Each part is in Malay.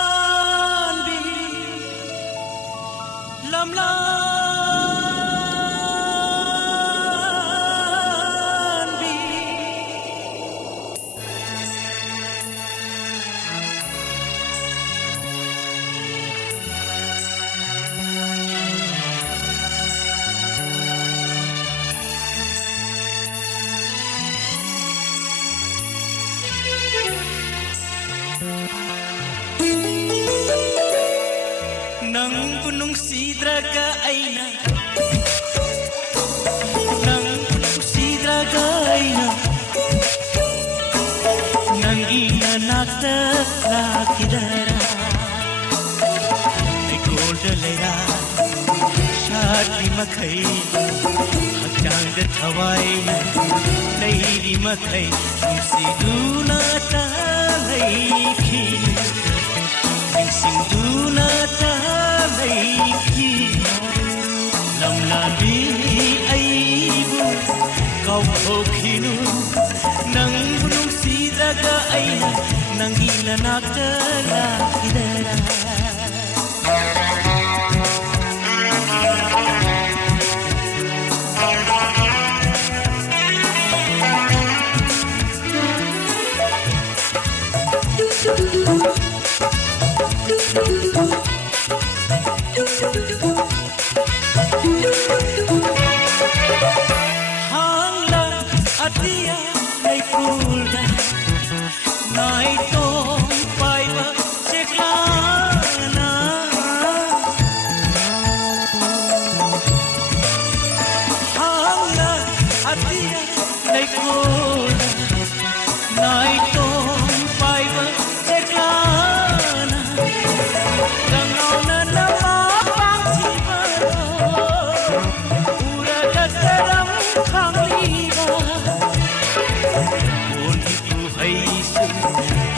Lamlan bi Lamlan bi Nang gunung sidraga aina Nang gunung sidraga aina Nang inanakta lakidara Ay golda laya Shadi makai Hakjang da thawaina Nairi makai Tumsi dunata laiki Sing dunata laiki Lamlan bi aibu Kau hokhinu Nang gunung sidraga aina Nang inanakta lakidara Hangla atia nay pulda nay tong paiba seklana Hangla atia nay pulda nay tong paiba seklana Gangona nama pangsiba Ura dataram khangliba Onhitu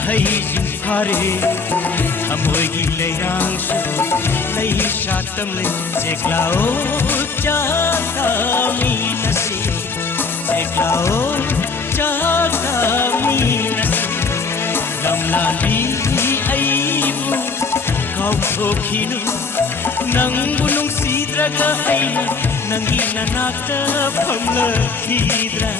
haizum phare Thamoigi leirangsu lei shatamle Seklao chata minasi Seklao chata minasi Lamlan bi aibu Kau hokhinu Nang gunung sidraga aina Nang inanakta phamlakhidra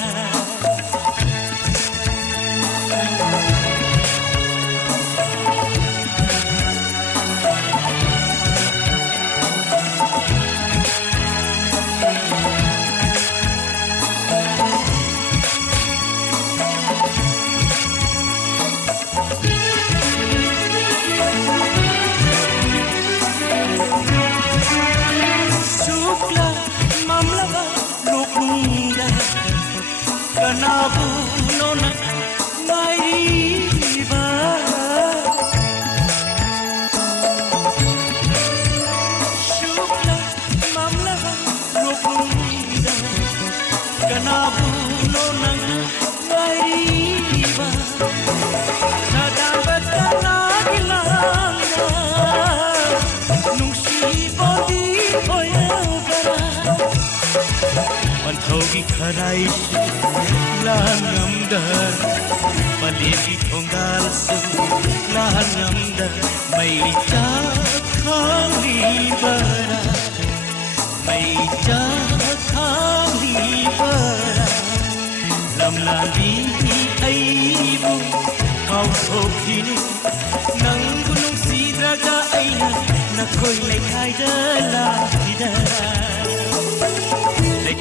Shukla mamlava lokunda Kanabu nona naiba Shukla mamlava lokunda Kanabu nona naiba Nadabata nagilanga Nungsi bodi oyabara Manthogi kharai langamda Palegi thongal su langamda Mai cha khali bara Mai cha khali bara Lamlan bi aibu Kau hokhinu Nang gunung sidraga aina Nakoi lekai da lakidara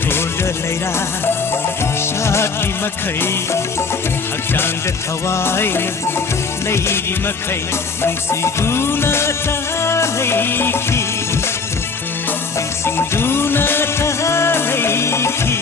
Golda leira shadi makai Hakjang da thawaina Nairi makai Nungsi dunata laiki Sing dunata laiki